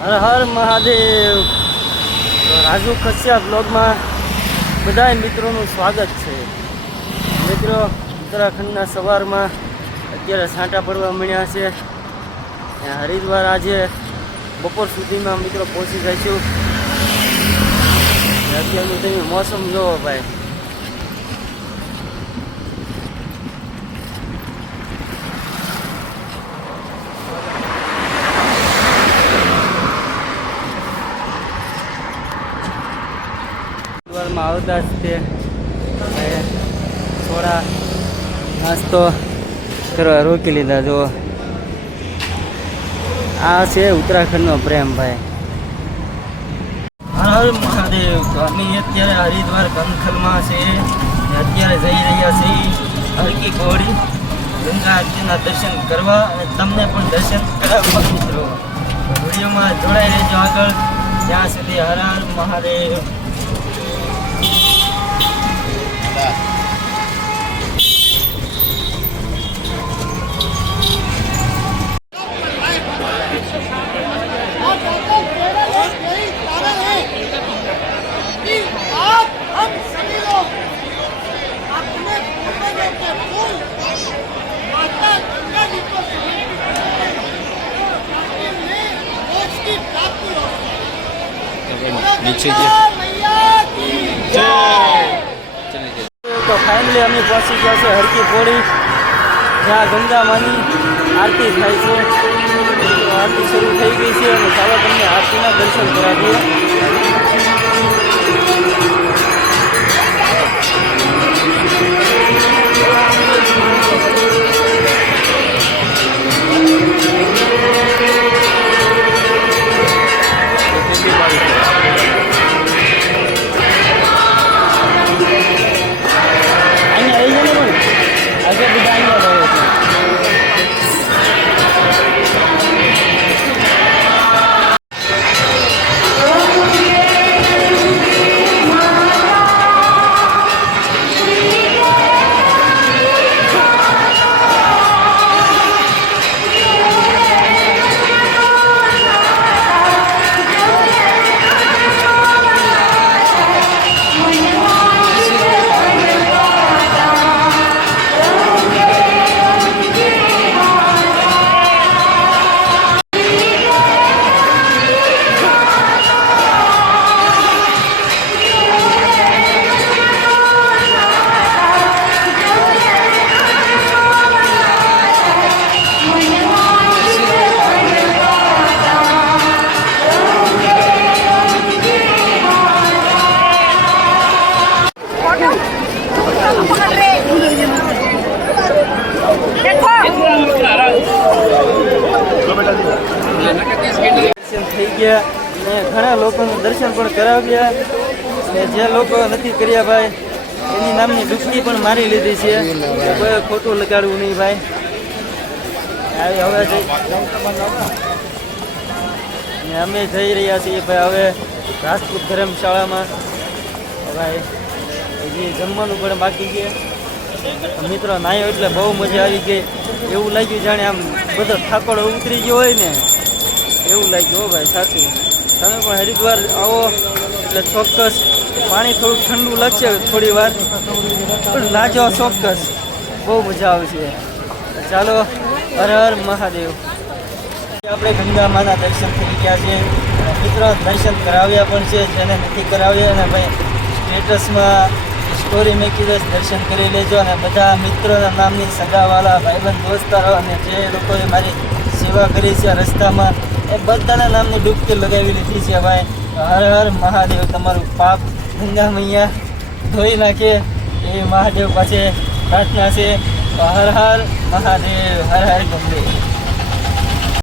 હર હર મહાદેવ. રાજુ ખસિયા બ્લોગમાં બધા મિત્રોનું સ્વાગત છે. મિત્રો, ઉત્તરાખંડના સવારમાં અત્યારે છાંટા પડવા મળ્યા છે. હરિદ્વાર આજે બપોર સુધીમાં મિત્રો પહોંચી જઈશું. અત્યારનું તમે મોસમ જોવો ભાઈ. માં આવતા જ તે થોડા નાસ્તો કરવા રોકી લીધા. જો આ છે ઉત્તરાખંડનો પ્રેમ ભાઈ. હર હર મહાદેવ. તો અમે અત્યારે હરિદ્વાર કંખલમાં છે. અત્યારે જઈ રહ્યા છીએ હરકી પૌડી ગંગા આરતીના દર્શન કરવા અને તમને પણ દર્શન કરાવવા. મિત્રો વિડીયોમાં જોડાઈ રહેજો આગળ. ત્યાં સુધી હર હર મહાદેવ. नीचे તો ફાઇનલી અમે પહોંચી ગયા છે હરકી પૌડી, જ્યાં ગંગા માની આરતી થાય છે. આરતી શરૂ થઈ ગઈ છે અને ચાલો તમને આરતીના દર્શન કરાવીએ. દર્શન થઈ ગયા અને ઘણા લોકોનું દર્શન પણ કરાવ્યા. અને જે લોકો નથી કર્યા ભાઈ એની નામની ડૂબકી પણ મારી લીધી છે. કોઈ ખોટું લગાડવું નહીં ભાઈ. હવે અમે જઈ રહ્યા છીએ ભાઈ હવે રાજપૂત ધર્મશાળામાં. ભાઈ હજી જમવાનું પણ બાકી છે. મિત્રો નાયો એટલે બહુ મજા આવી ગઈ. એવું લાગ્યું જાણે આમ બધો થાકોડો ઉતરી ગયો હોય ને એવું લાગ્યું. હો ભાઈ સાચું. તમે પણ હરિદ્વાર આવો એટલે ચોક્કસ પાણી થોડુંક ઠંડુ લાગશે થોડી વાર, પણ લાજો ચોક્કસ. બહુ મજા આવશે. ચાલો હર હર મહાદેવ. આપણે ગંગા માના દર્શન થઈ ગયા છે. મિત્રો દર્શન કરાવ્યા પણ છે, જેને નથી કરાવ્યા અને ભાઈ સ્ટેટસમાં સ્ટોરી મૂકી દઈશ, દર્શન કરી લેજો. અને બધા મિત્રોના નામની સગાવાલા ભાઈબંધ દોસ્તારો અને જે લોકોએ મારી સેવા કરી છે રસ્તામાં એ બધાના નામની ડૂબકી લગાવી લીધી છે ભાઈ. હર હર મહાદેવ. તમારું પાપ ગંગા મૈયા ધોઈ નાખે એ મહાદેવ પાસે પ્રાર્થના છે. હર હર મહાદેવ. હર હર ગંગે.